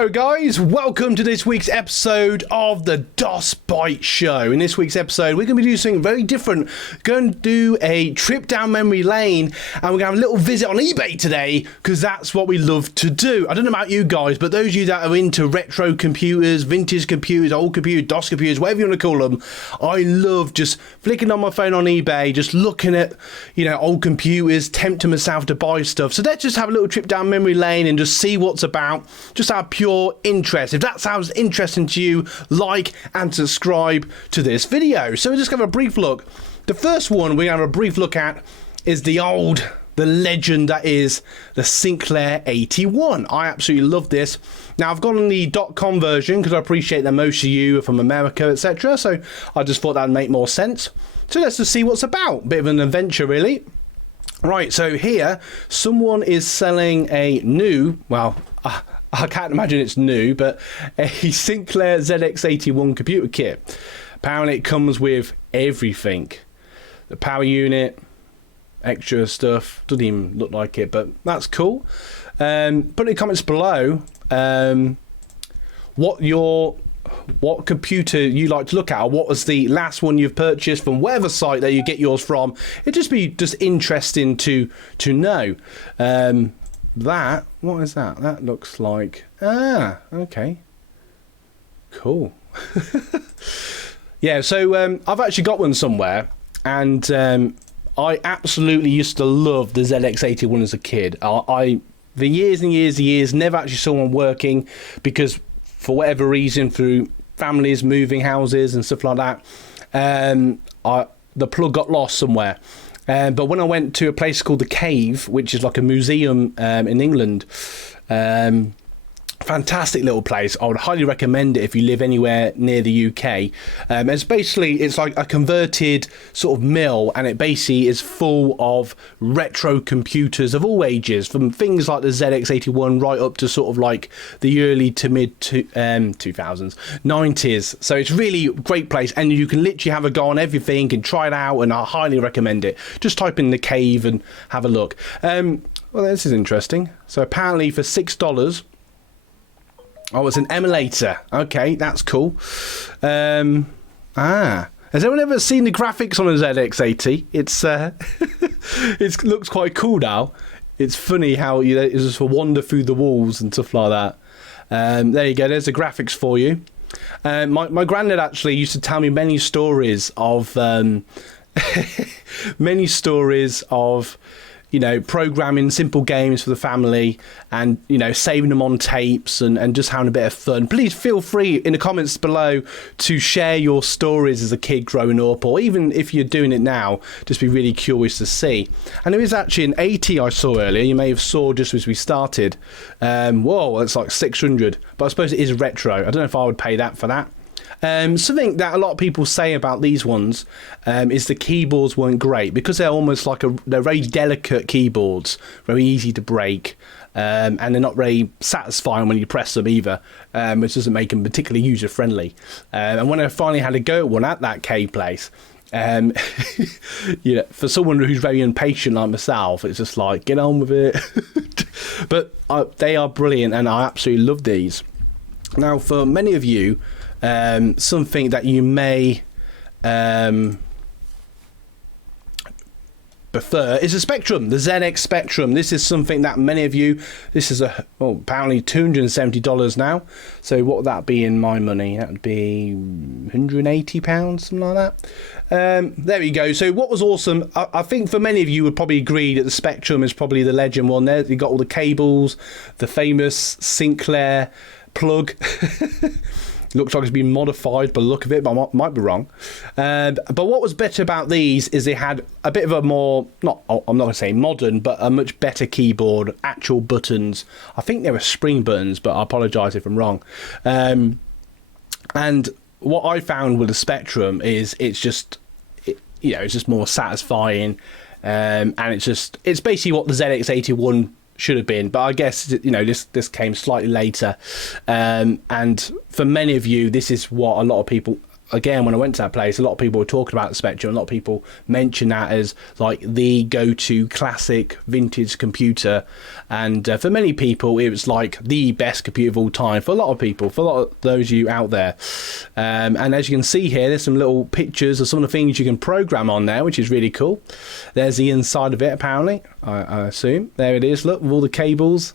Hello guys, welcome to this week's episode of the DOS Byte Show. In this week's episode, we're going to be doing something very different. Going to do a trip down memory lane, and we're going to have a little visit on eBay today, because that's what we love to do. I don't know about you guys, but those of you that are into retro computers, vintage computers, old computers, DOS computers, whatever you want to call them, I love just flicking on my phone on eBay, just looking at, old computers, tempting myself to buy stuff. So let's just have a little trip down memory lane and just see what's about, just our pure interest. If that sounds interesting to you, like and subscribe to this video. So we're just going to have a brief look. The first one we're going to have a brief look at is the legend that is the Sinclair 81. I absolutely love this. Now I've gotten the .com version because I appreciate that most of you are from America, etc. So I just thought that would make more sense. So let's just see what's about. Bit of an adventure, really. Right, so here someone is selling a new, I can't imagine it's new, but a Sinclair ZX81 computer kit. Apparently it comes with everything. The power unit, extra stuff, doesn't even look like it, but that's cool. Put in the comments below what computer you like to look at, or what was the last one you've purchased from whatever site that you get yours from. It'd just be interesting to know. What is that? That looks like... okay. Cool. Yeah, so I've actually got one somewhere, and I absolutely used to love the ZX81 as a kid. I for years and years and years, never actually saw one working, because for whatever reason, through families moving houses and stuff like that, the plug got lost somewhere. But when I went to a place called The Cave, which is like a museum in England, fantastic little place. I would highly recommend it if you live anywhere near the UK. It's like a converted sort of mill, and it basically is full of retro computers of all ages, from things like the ZX81 right up to sort of like the early to mid 2000s, 90s. So it's really a great place, and you can literally have a go on everything and try it out, and I highly recommend it. Just type in The Cave and have a look. Well, this is interesting. So apparently for $6, oh, it's an emulator. Okay, that's cool. Has anyone ever seen the graphics on a ZX80? It's it looks quite cool now. It's funny how it's just a wander through the walls and stuff like that. There you go. There's the graphics for you. My granddad actually used to tell me many stories of programming simple games for the family, and saving them on tapes and just having a bit of fun. Please feel free in the comments below to share your stories as a kid growing up, or even if you're doing it now, just be really curious to see. And there is actually an 80 I saw earlier, you may have saw just as we started. Whoa, it's like 600, but I suppose it is retro. I don't know if I would pay that for that. Something that a lot of people say about these ones is the keyboards weren't great, because they're almost like they're very delicate keyboards, very easy to break, and they're not very satisfying when you press them either, which doesn't make them particularly user friendly. And when I finally had a go at one at that K place, for someone who's very impatient like myself, it's just like, get on with it. But they are brilliant, and I absolutely love these. Now, for many of you, something that you may prefer is a Spectrum, the ZX Spectrum. This is something that many of you, this is apparently $270 now. So what would that be in my money? That would be £180, something like that. There we go. So what was awesome, I think for many of you would probably agree that the Spectrum is probably the legend one. There you got all the cables, the famous Sinclair plug. Looks like it's been modified by the look of it, but I might be wrong. But what was better about these is they had a bit of a more, I'm not going to say modern, but a much better keyboard, actual buttons. I think they were spring buttons, but I apologise if I'm wrong. And what I found with the Spectrum is it's just more satisfying, and it's basically what the ZX81 should have been, but I guess this came slightly later, and for many of you this is what a lot of people again, when I went to that place, a lot of people were talking about the Spectrum. A lot of people mentioned that as like the go-to classic vintage computer, and for many people it was like the best computer of all time. For a lot of people, for a lot of those of you out there, and as you can see here, there's some little pictures of some of the things you can program on there, which is really cool. There's the inside of it, apparently, I assume. There it is, look, with all the cables.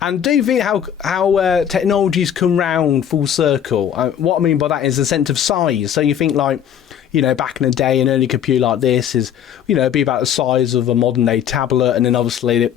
And do you think how technologies come round full circle? What I mean by that is the sense of size. So you think like, you know, back in the day, an early computer like this is, you know, be about the size of a modern day tablet, and then obviously,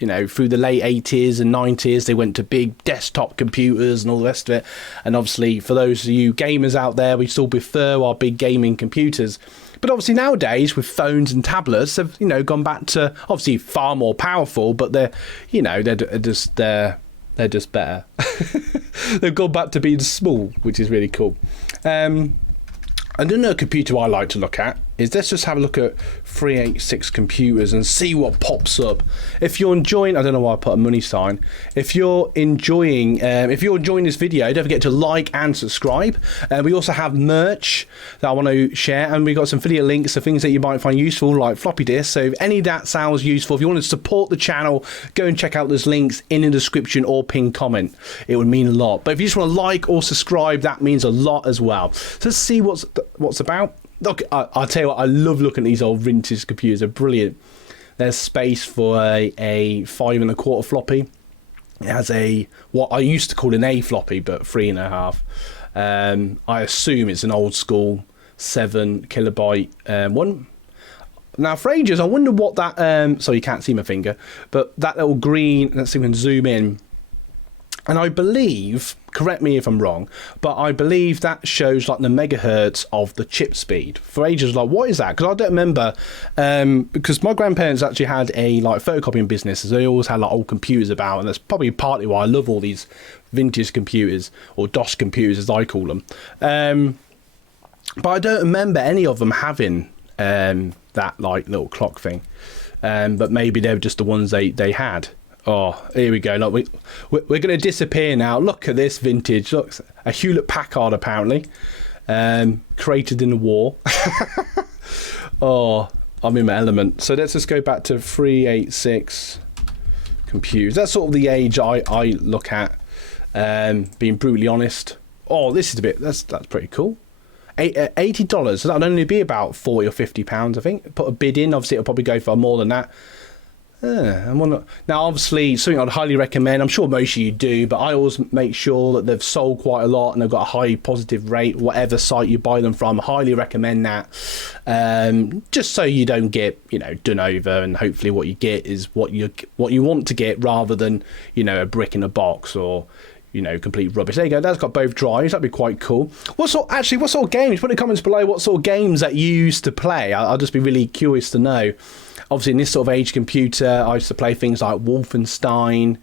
you know, through the late 80s and 90s, they went to big desktop computers and all the rest of it. And obviously, for those of you gamers out there, we still prefer our big gaming computers. But obviously nowadays, with phones and tablets, have, you know, gone back to obviously far more powerful, but they're, you know, they're just better. They've gone back to being small, which is really cool. Another computer I like to look at is, let's just have a look at 386 computers and see what pops up. If you're enjoying, I don't know why I put a money sign. If you're enjoying this video, don't forget to like and subscribe. We also have merch that I want to share, and we've got some affiliate links to things that you might find useful, like floppy disks. So if any of that sounds useful, if you want to support the channel, go and check out those links in the description or pinned comment. It would mean a lot. But if you just want to like or subscribe, that means a lot as well. So let's see what's about. Look, I'll tell you what, I love looking at these old vintage computers. They're brilliant. There's space for a 5 1/4 floppy. It has what I used to call an A floppy, but 3.5. I assume it's an old school 7 kilobyte one. Now, for ages, I wonder what that, so you can't see my finger, but that little green, let's see if we can zoom in. And I believe, correct me if I'm wrong, but I believe that shows like the megahertz of the chip speed. For ages, like, what is that? Because I don't remember, because my grandparents actually had a like photocopying business, so they always had like old computers about, and that's probably partly why I love all these vintage computers, or DOS computers as I call them. But I don't remember any of them having that like little clock thing. But maybe they were just the ones they had. Oh, here we go. Look, we're going to disappear now. Look at this vintage. Look, a Hewlett Packard apparently, created in the war. Oh, I'm in my element. So let's just go back to 386 computers. That's sort of the age I look at. Being brutally honest. Oh, this is a bit. That's pretty cool. $80. So that'll only be about £40 or £50, I think. Put a bid in. Obviously, it'll probably go for more than that. Now, obviously, something I'd highly recommend, I'm sure most of you do, but I always make sure that they've sold quite a lot and they've got a high positive rate, whatever site you buy them from. I highly recommend that, just so you don't get, you know, done over, and hopefully what you get is what you want to get, rather than, you know, a brick in a box or, you know, complete rubbish. There you go, that's got both drives. That'd be quite cool. What sort of games, put in the comments below what sort of games that you used to play. I'll just be really curious to know. Obviously, in this sort of age computer, I used to play things like Wolfenstein,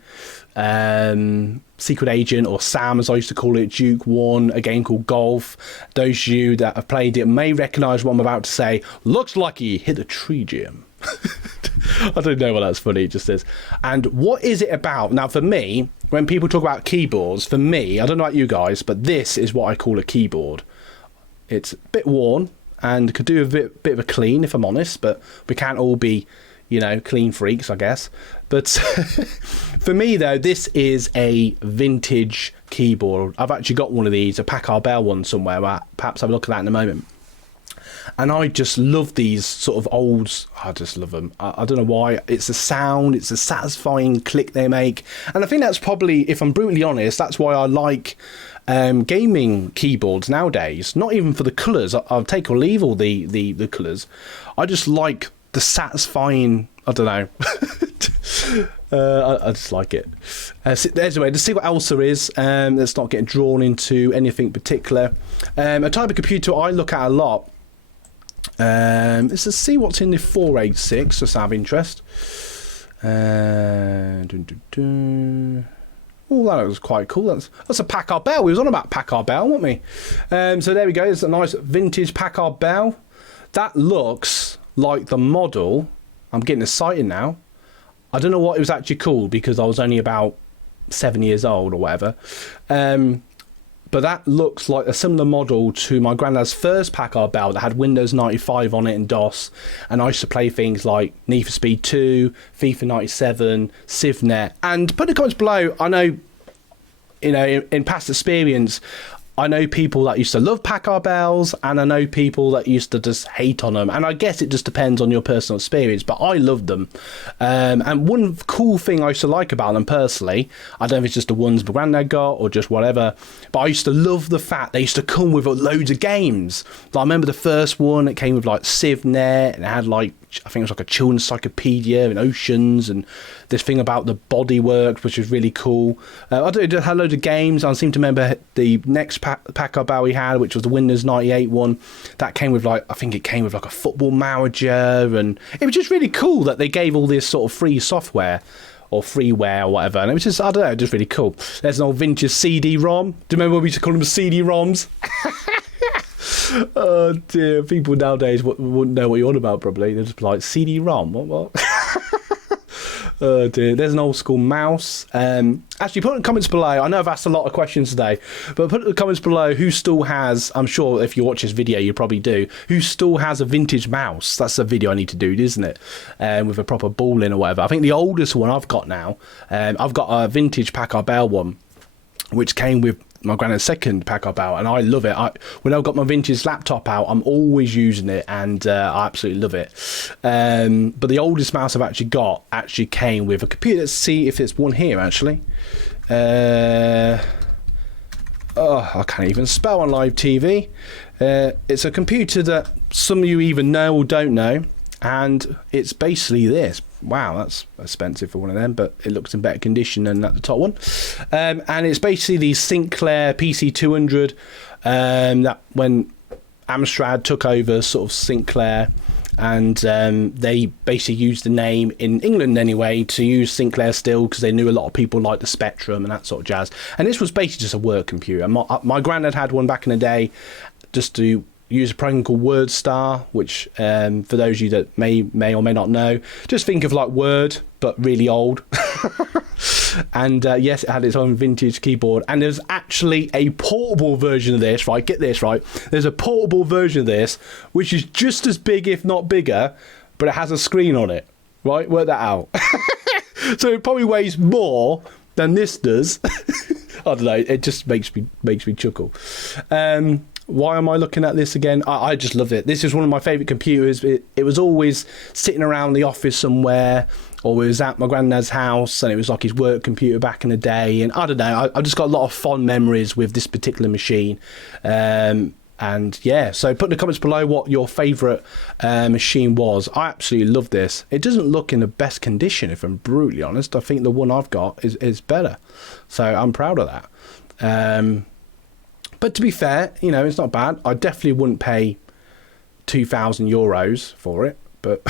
Secret Agent, or Sam as I used to call it, Duke 1, a game called Golf. Those of you that have played it may recognise what I'm about to say. Looks like he hit a tree, Jim. I don't know why that's funny, it just is. And what is it about? Now, for me, when people talk about keyboards, for me, I don't know about you guys, but this is what I call a keyboard. It's a bit worn, and could do a bit of a clean, if I'm honest, but we can't all be, you know, clean freaks, I guess. But for me, though, this is a vintage keyboard. I've actually got one of these, a Packard Bell one somewhere. Perhaps have a look at that in a moment. And I just love these sort of olds. I just love them. I don't know why. It's the sound, it's the satisfying click they make. And I think that's probably, if I'm brutally honest, that's why I like gaming keyboards nowadays. Not even for the colours. I'll take or leave all the colours. I just like the satisfying, I don't know. I just like it. Anyway, to see what else there is. Let's not get drawn into anything particular. A type of computer I look at a lot. Let's just see what's in the 486, just out of interest. Oh, that was quite cool. That's a Packard Bell. We was on about Packard Bell, weren't we? So there we go. It's a nice vintage Packard Bell. That looks like the model. I'm getting excited now. I don't know what it was actually called because I was only about 7 years old or whatever. but that looks like a similar model to my granddad's first Packard Bell that had Windows 95 on it and DOS, and I used to play things like Need for Speed 2, FIFA 97, CivNet. And put in the comments below, I know, you know, in past experience, I know people that used to love Packard Bells, and I know people that used to just hate on them. And I guess it just depends on your personal experience, but I loved them. And one cool thing I used to like about them personally, I don't know if it's just the ones my granddad got or just whatever, but I used to love the fact they used to come with loads of games. Like, I remember the first one, it came with like CivNet, and it had like, I think it was like a children's encyclopedia and Oceans, and this thing about the bodywork, which was really cool. I had loads of games. I seem to remember the next Packard Bell we had, which was the Windows 98 one. That came with like, I think it came with like a football manager, and it was just really cool that they gave all this sort of free software or freeware or whatever, and it was just, I don't know, just really cool. There's an old vintage CD-ROM. Do you remember when we used to call them CD-ROMs? Oh dear, people nowadays wouldn't know what you're on about probably. They're just like, CD-ROM, what? Oh dear, there's an old school mouse. Actually, put in the comments below, I know I've asked a lot of questions today, but put in the comments below who still has, I'm sure if you watch this video you probably do, who still has a vintage mouse. That's a video I need to do, isn't it? With a proper ball in or whatever. I think the oldest one I've got now, I've got a vintage Packard Bell one, which came with my granddad's second Packard Bell, and I love it. When I've got my vintage laptop out, I'm always using it, and I absolutely love it. But the oldest mouse I've actually got actually came with a computer. Let's see if there's one here actually. I can't even spell on live TV. It's a computer that some of you either know or don't know, and it's basically this. Wow, that's expensive for one of them, but it looks in better condition than that, the top one. And it's basically the Sinclair PC200, that when Amstrad took over sort of Sinclair, and they basically used the name in England anyway to use Sinclair still, because they knew a lot of people liked the Spectrum and that sort of jazz. And this was basically just a work computer. My granddad had one back in the day just to use a program called WordStar, which for those of you that may or may not know, just think of like Word but really old. And yes, it had its own vintage keyboard, and there's actually a portable version of this, right? Get this, right? There's a portable version of this which is just as big, if not bigger, but it has a screen on it, right? Work that out. So it probably weighs more than this does. I don't know, it just makes me chuckle. Why am I looking at this again? I just love it. This is one of my favourite computers. It was always sitting around the office somewhere, or it was at my granddad's house, and it was like his work computer back in the day. And I don't know, I've just got a lot of fond memories with this particular machine. And yeah, so put in the comments below what your favourite machine was. I absolutely love this. It doesn't look in the best condition, if I'm brutally honest. I think the one I've got is better. So I'm proud of that. But to be fair, you know, it's not bad. I definitely wouldn't pay €2,000 for it, but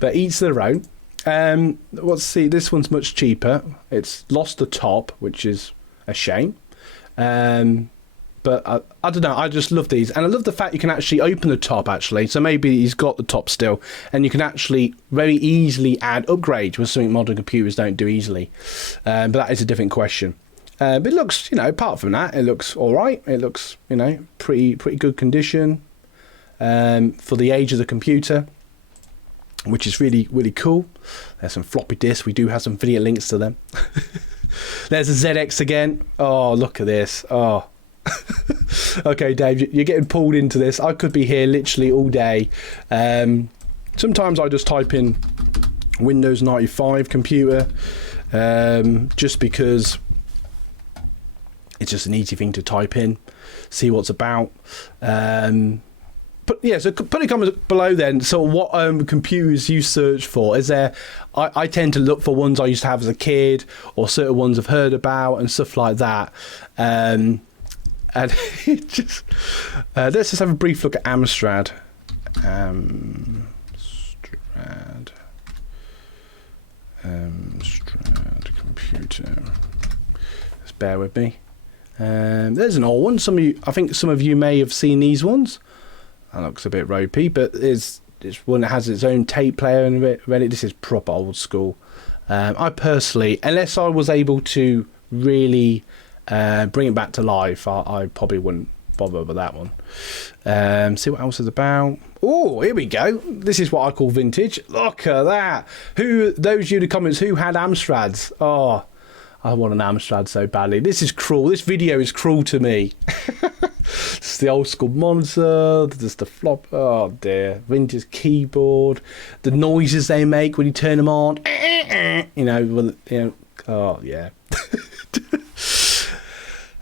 but each their own. Let's see, this one's much cheaper. It's lost the top, which is a shame. But I don't know, I just love these. And I love the fact you can actually open the top, actually. So maybe he's got the top still, and you can actually very easily add upgrades, with something modern computers don't do easily. But that is a different question. But it looks, you know, apart from that, it looks all right. It looks, you know, pretty good condition for the age of the computer, which is really cool. There's some floppy disks. We do have some video links to them. There's a ZX again. Oh, look at this. Oh. Okay, Dave, you're getting pulled into this. I could be here literally all day. Sometimes I just type in Windows 95 computer, just because it's just an easy thing to type in, see what's about. But yeah, so put in comments below then. So what computers you search for? Is there? I tend to look for ones I used to have as a kid, or certain ones I've heard about and stuff like that. And it just let's just have a brief look at Amstrad. Amstrad computer. Just bear with me. There's an old one. I think some of you may have seen these ones. That looks a bit ropey, but it's one that has its own tape player and ready. This is proper old school. I personally, unless I was able to really Bring It Back to Life. I probably wouldn't bother with that one. See what else is about. Oh, here we go. This is what I call vintage. Look at that. Those of you in the comments who had Amstrads? Oh, I want an Amstrad so badly. This is cruel. This video is cruel to me. This is the old school monitor. This is the flop. Oh dear. Vintage keyboard. The noises they make when you turn them on. You know. Oh yeah.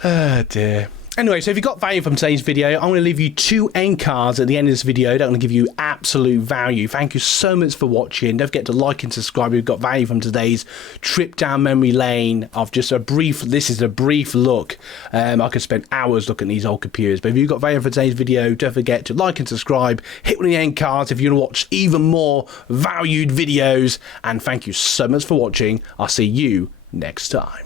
Oh dear. Anyway, so if you got value from today's video, I'm going to leave you 2 end cards at the end of this video that are going to give you absolute value. Thank you so much for watching. Don't forget to like and subscribe if you got value from today's trip down memory lane of just a brief, this is a brief look. I could spend hours looking at these old computers, but if you got value from today's video, don't forget to like and subscribe, hit one of the end cards if you want to watch even more valued videos, and thank you so much for watching. I'll see you next time.